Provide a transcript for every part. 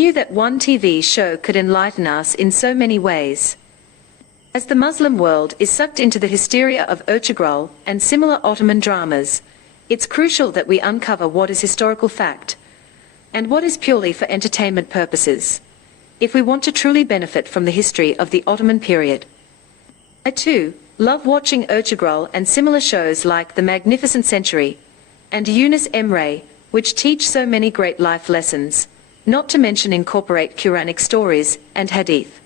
knew that one TV show could enlighten us in so many ways. As the Muslim world is sucked into the hysteria of Ertugrul and similar Ottoman dramas, it's crucial that we uncover what is historical fact, and what is purely for entertainment purposes, if we want to truly benefit from the history of the Ottoman period. I too love watching Ertugrul and similar shows like The Magnificent Century and Yunus Emre, which teach so many great life lessons, not to mention incorporate Quranic stories and hadith.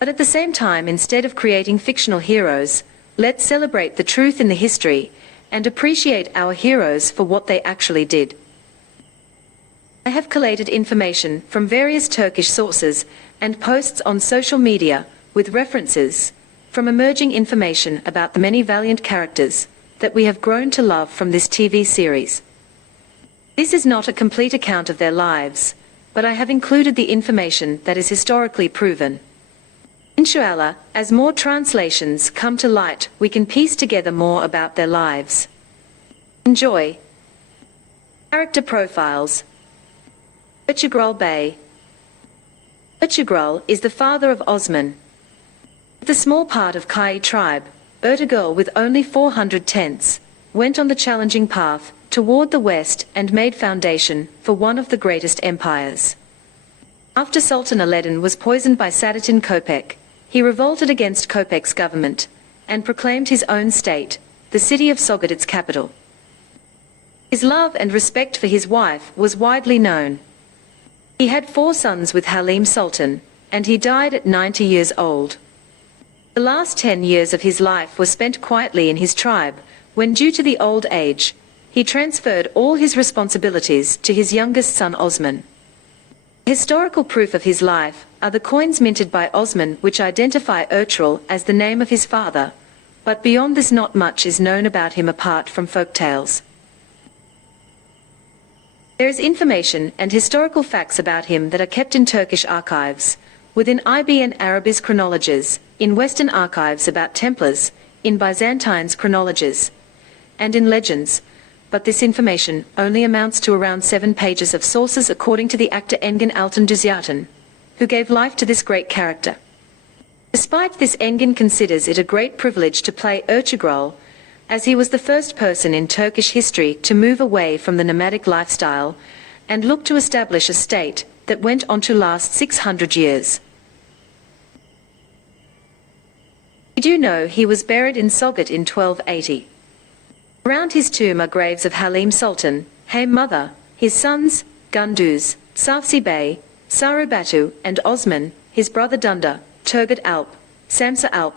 But at the same time, instead of creating fictional heroes, let's celebrate the truth in the history and appreciate our heroes for what they actually did. I have collated information from various Turkish sources and posts on social media with references from emerging information about the many valiant characters that we have grown to love from this TV series. This is not a complete account of their lives, but I have included the information that is historically proven. Inshallah, as more translations come to light, we can piece together more about their lives. Enjoy. Character profiles. Ertugrul Bey. Ertugrul is the father of Osman. The small part of Kai tribe, Ertugrul with only 400 tents, went on the challenging path toward the west and made foundation for one of the greatest empires. After Sultan Alaeddin was poisoned by Sadatin Köpek, he revolted against Köpek's government and proclaimed his own state, the city of Sogod its capital. His love and respect for his wife was widely known. He had 4 sons with Halim Sultan, and he died at 90 years old. The last 10 years of his life were spent quietly in his tribe, when due to the old age, he transferred all his responsibilities to his youngest son Osman. Historical proof of his life are the coins minted by Osman which identify Ertugrul as the name of his father, but beyond this not much is known about him apart from folk tales. There is information and historical facts about him that are kept in Turkish archives, within Ibn Arabi's chronologies, in Western archives about Templars, in Byzantine's chronologies, and in legends, but this information only amounts to around 7 pages of sources according to the actor Engin Altan Düzyatan, who gave life to this great character. Despite this, Engin considers it a great privilege to play Ertugrul, as he was the first person in Turkish history to move away from the nomadic lifestyle and look to establish a state that went on to last 600 years. We do know he was buried in Sogod in 1280. Around his tomb are graves of Halim Sultan, Haim Mother, his sons, Gunduz, Safsi Bey, Sarubatu, and Osman, his brother Dunda, Turgut Alp, Samsa Alp,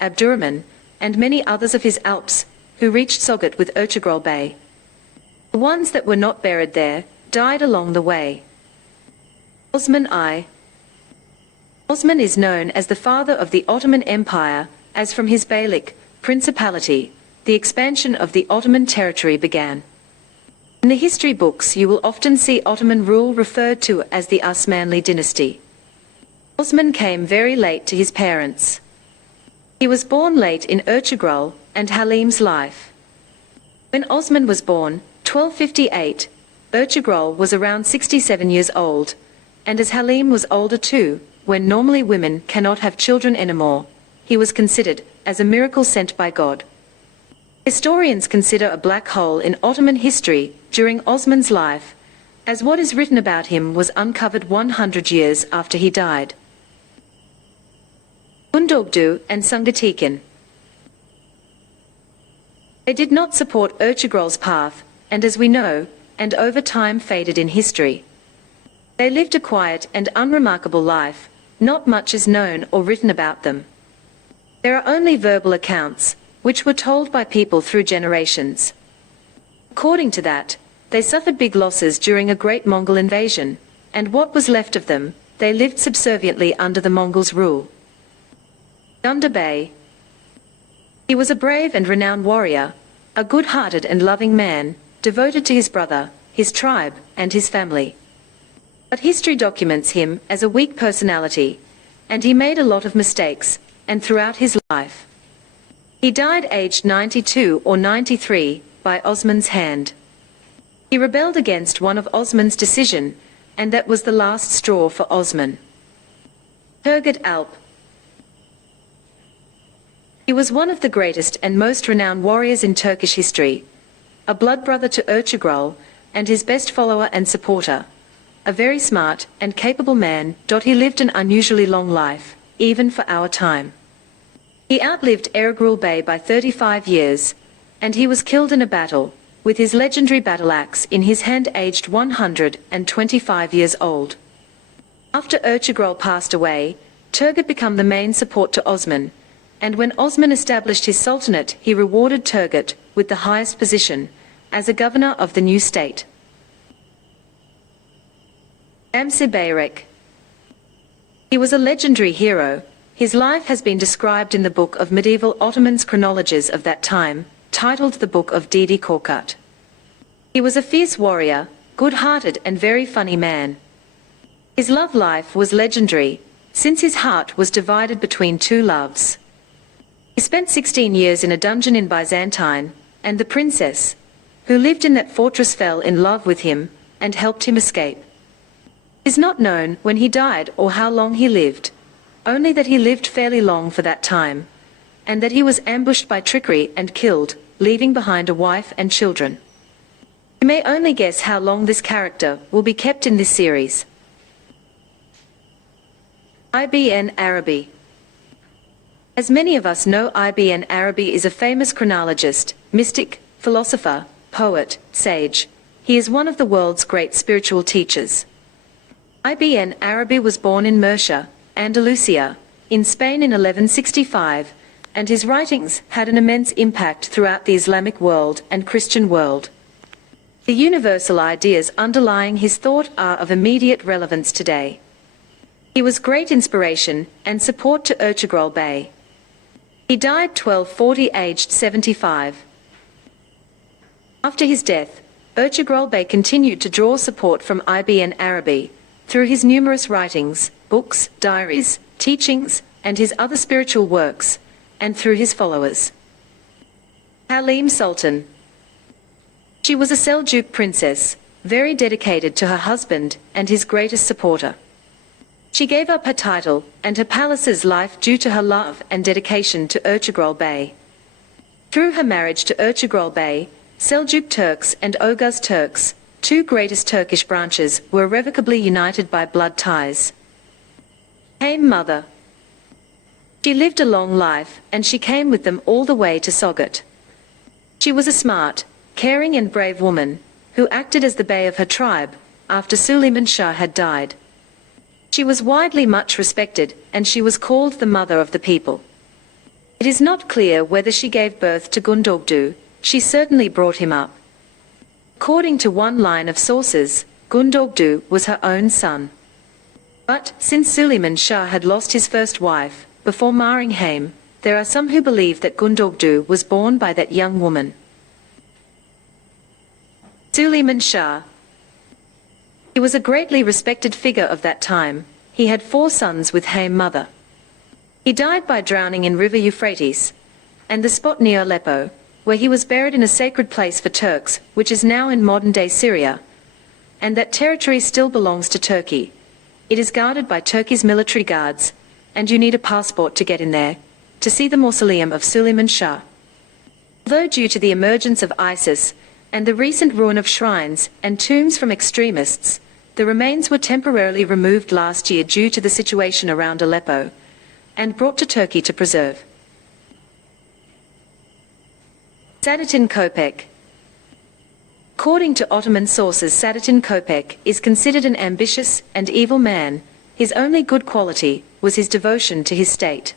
Abdurrahman, and many others of his Alps, who reached Sogod with Ertugrul Bey. The ones that were not buried there died along the way. Osman I. Osman is known as the father of the Ottoman Empire, as from his Beylik, principality, the expansion of the Ottoman territory began. In the history books you will often see Ottoman rule referred to as the Osmanli dynasty. Osman came very late to his parents. He was born late in Ertugrul and Halim's life. When Osman was born, 1258, Ertugrul was around 67 years old, and as Halim was older too, when normally women cannot have children anymore, he was considered as a miracle sent by God. Historians consider a black hole in Ottoman history during Osman's life, as what is written about him was uncovered 100 years after he died. Undogdu and Sungatikan. They did not support Ertugrul's path, and as we know, and over time faded in history. They lived a quiet and unremarkable life, not much is known or written about them. There are only verbal accounts, which were told by people through generations. According to that, they suffered big losses during a great Mongol invasion, and what was left of them, they lived subserviently under the Mongols' rule. Dunda Bey. He was a brave and renowned warrior, a good-hearted and loving man, devoted to his brother, his tribe, and his family. But history documents him as a weak personality, and he made a lot of mistakes, and throughout his life. He died aged 92 or 93 by Osman's hand. He rebelled against one of Osman's decision, and that was the last straw for Osman. Turgut Alp. He was one of the greatest and most renowned warriors in Turkish history, a blood brother to Ertugrul, and his best follower and supporter. A very smart and capable man. He lived an unusually long life, even for our time. He outlived Ertugrul Bey by 35 years, and he was killed in a battle, with his legendary battle axe in his hand, aged 125 years old. After Ertugrul passed away, Turgut became the main support to Osman, and when Osman established his sultanate, he rewarded Turgut with the highest position, as a governor of the new state. Amsi Bayrek. He was a legendary hero. His life has been described in the book of medieval Ottomans chronologies of that time, titled the Book of Dede Korkut. He was a fierce warrior, good-hearted and very funny man. His love life was legendary, since his heart was divided between two loves. He spent 16 years in a dungeon in Byzantine, and the princess, who lived in that fortress, fell in love with him, and helped him escape. It is not known when he died or how long he lived, only that he lived fairly long for that time, and that he was ambushed by trickery and killed, leaving behind a wife and children. You may only guess how long this character will be kept in this series. Ibn Arabi. As many of us know, Ibn Arabi is a famous chronologist, mystic, philosopher, poet, sage. He is one of the world's great spiritual teachers. Ibn Arabi was born in Murcia, Andalusia, in Spain in 1165, and his writings had an immense impact throughout the Islamic world and Christian world. The universal ideas underlying his thought are of immediate relevance today. He was great inspiration and support to Ertugrul Bey. He died 1240, aged 75. After his death, Ertugrul Bey continued to draw support from Ibn Arabi through his numerous writings, books, diaries, teachings, and his other spiritual works, and through his followers. Halim Sultan. She was a Seljuk princess, very dedicated to her husband and his greatest supporter. She gave up her title and her palace's life due to her love and dedication to Ertugrul Bey. Through her marriage to Ertugrul Bey, Seljuk Turks and Oghuz Turks, two greatest Turkish branches, were irrevocably united by blood ties. Haim Mother. She lived a long life, and she came with them all the way to Sogut. She was a smart, caring and brave woman, who acted as the bey of her tribe, after Suleiman Shah had died. She was widely much respected, and she was called the mother of the people. It is not clear whether she gave birth to Gundogdu. She certainly brought him up. According to one line of sources, Gundogdu was her own son. But, since Suleiman Shah had lost his first wife, before marrying Haim, there are some who believe that Gundogdu was born by that young woman. Suleiman Shah. He was a greatly respected figure of that time. He had 4 sons with Haim Mother. He died by drowning in river Euphrates, and the spot near Aleppo, where he was buried in a sacred place for Turks, which is now in modern-day Syria, and that territory still belongs to Turkey. It is guarded by Turkey's military guards, and you need a passport to get in there, to see the mausoleum of Suleiman Shah. Although due to the emergence of ISIS, and the recent ruin of shrines and tombs from extremists, the remains were temporarily removed last year due to the situation around Aleppo, and brought to Turkey to preserve. Saadettin Köpek. According to Ottoman sources, Saadettin Köpek is considered an ambitious and evil man. His only good quality was his devotion to his state.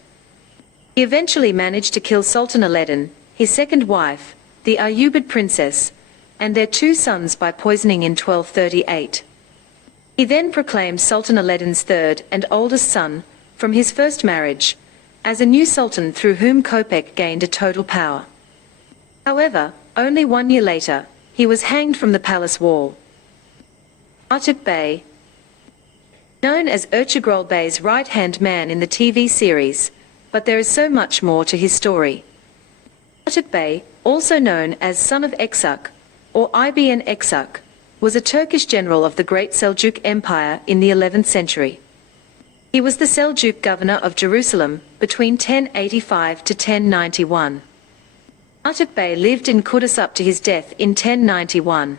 He eventually managed to kill Sultan Alaeddin, his second wife, the Ayyubid princess, and their 2 sons by poisoning in 1238. He then proclaimed Sultan Alaeddin's third and oldest son, from his first marriage, as a new sultan through whom Köpek gained a total power. However, only 1 year later, he was hanged from the palace wall. Ertugrul Bey. Known as Ertugrul Bey's right-hand man in the TV series, but there is so much more to his story. Ertugrul Bey, also known as son of Eksuk, or Ibn Eksuk, was a Turkish general of the Great Seljuk Empire in the 11th century. He was the Seljuk governor of Jerusalem between 1085 to 1091. Artuk Bey lived in Kudüs up to his death in 1091.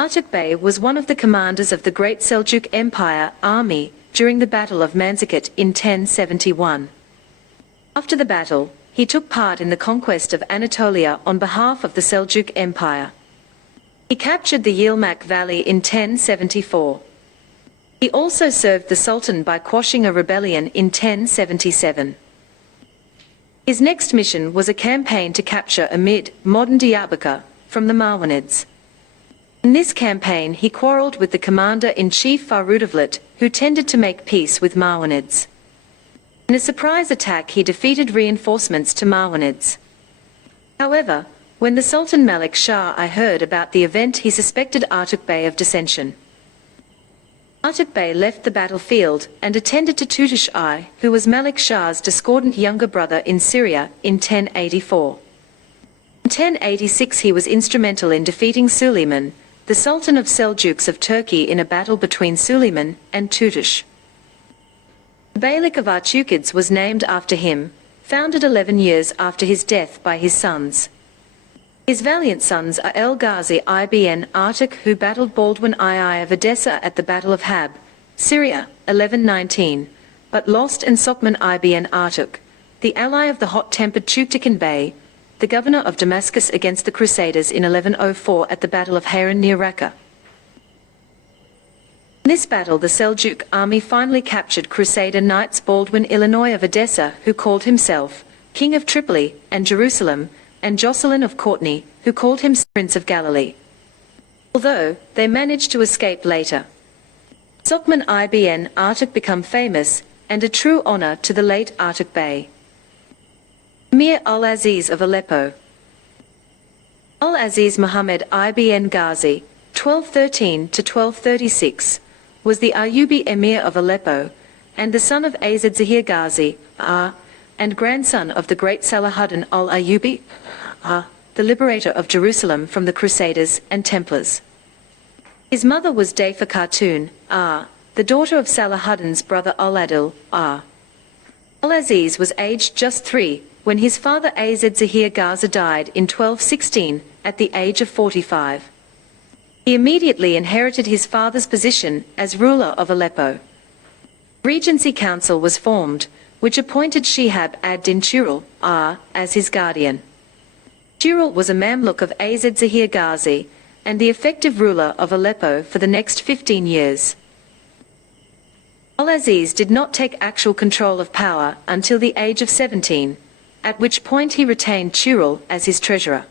Artuk Bey was one of the commanders of the Great Seljuk Empire army during the Battle of Manzikert in 1071. After the battle, he took part in the conquest of Anatolia on behalf of the Seljuk Empire. He captured the Yilmak Valley in 1074. He also served the Sultan by quashing a rebellion in 1077. His next mission was a campaign to capture Amid, modern Diyarbakir, from the Marwanids. In this campaign he quarreled with the commander-in-chief Farudavlet, who tended to make peace with Marwanids. In a surprise attack he defeated reinforcements to Marwanids. However, when the Sultan Malik Shah I heard about the event, he suspected Artuk Bey of dissension. Artuk Bey left the battlefield and attended to Tutush I, who was Malik Shah's discordant younger brother in Syria, in 1084. In 1086 he was instrumental in defeating Suleiman, the Sultan of Seljuks of Turkey, in a battle between Suleiman and Tutush. The Beylik of Artukids was named after him, founded 11 years after his death by his sons. His valiant sons are El Ghazi ibn Artuk, who battled Baldwin II of Edessa at the Battle of Hab, Syria, 1119, but lost, and Sokman ibn Artuk, the ally of the hot-tempered Chuktakan Bey, the governor of Damascus, against the Crusaders in 1104 at the Battle of Hayran near Raqqa. In this battle the Seljuk army finally captured Crusader knights Baldwin Illinois of Edessa, who called himself King of Tripoli and Jerusalem, and Jocelyn of Courtenay, who called himself Prince of Galilee. Although they managed to escape later. Sokman ibn Artuk became famous, and a true honor to the late Artuk Bey. Emir al-Aziz of Aleppo. Al-Aziz Muhammad ibn Ghazi, 1213 to 1236, was the Ayyubi Emir of Aleppo, and the son of Azad Zahir Ghazi, and grandson of the great Salahuddin al-Ayyubi, the liberator of Jerusalem from the Crusaders and Templars. His mother was Dayfa Khatun, the daughter of Salahuddin's brother al-Adil, Al-Aziz was aged just 3 when his father Azad Zahir Ghazi died in 1216, at the age of 45. He immediately inherited his father's position as ruler of Aleppo. Regency Council was formed, which appointed Shihab ad-Din Turul, as his guardian. Turul was a Mamluk of Azad Zahir Ghazi, and the effective ruler of Aleppo for the next 15 years. Al-Aziz did not take actual control of power until the age of 17, at which point he retained Turul as his treasurer.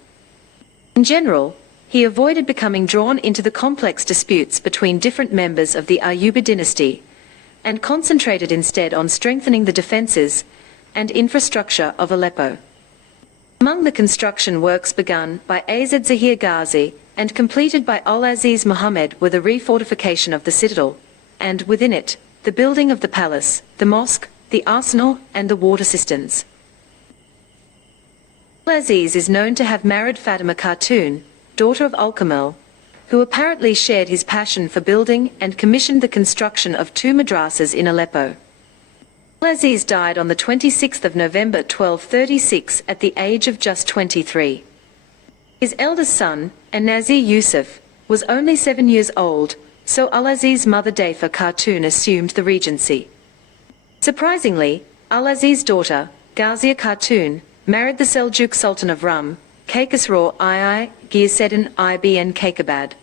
In general, he avoided becoming drawn into the complex disputes between different members of the Ayyubid dynasty, and concentrated instead on strengthening the defenses and infrastructure of Aleppo. Among the construction works begun by Azad Zahir Ghazi and completed by Al-Aziz Muhammad were the refortification of the citadel, and within it, the building of the palace, the mosque, the arsenal, and the water cisterns. Al-Aziz is known to have married Fatima Khatun, daughter of Al-Kamal, who apparently shared his passion for building and commissioned the construction of 2 madrasas in Aleppo. Al-Aziz died on the 26th of November 1236 at the age of just 23. His eldest son, An-Nazir Yusuf, was only 7 years old, so Al-Aziz's mother Dayfa Khatun assumed the regency. Surprisingly, Al-Aziz's daughter, Ghazia Khatun, married the Seljuk Sultan of Rum, Kakasraw II Giyasuddin ibn Kakabad.